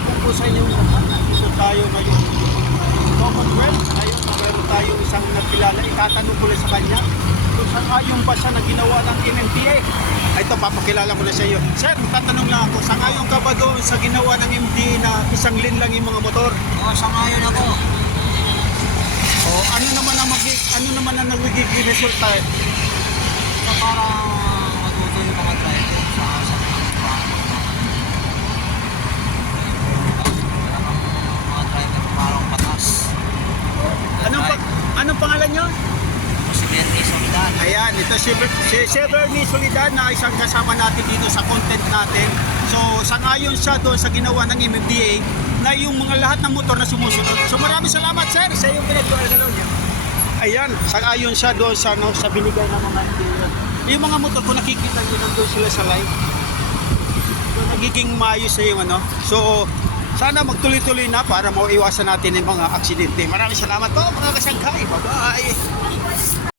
hapon po sa inyong lahat. Nandito tayo ngayon. Commonwealth. Ngayon, meron tayo isang nakilala. Itatanong ko lang sa kanya kung saan ayon ba siya na ginawa ng MMDA. Ito, papakilala ko na sa iyo. Sir, tatanong lang ako, sangayon ka ba doon sa ginawa ng MMDA na isang lane lang yung mga motor? Oo, sangayon ako. O ano naman ang nagiging resulta? So, para matuto yung mga driver sa mga driver parang patas. Anong pangalan nyo? Si Bernie Solidan. Ayan, ito si Bernie Solidan na isang kasama natin dito sa content natin. So, sangayon siya doon sa ginawa ng MMDA na yung mga lahat ng motor na sumusunod. So, maraming salamat, sir, sa iyong pinagtuwalgalaw niya. Ayan, sangayon siya doon sa, sa binigay ng mga MMDA. Yung mga motor, kung nakikita nyo nandun sila sa live, so, nagiging maayos sa yung ano. So, sana magtuloy-tuloy na para maiwasan natin yung mga aksidente. Maraming salamat po, mga kasangkay. Bye-bye!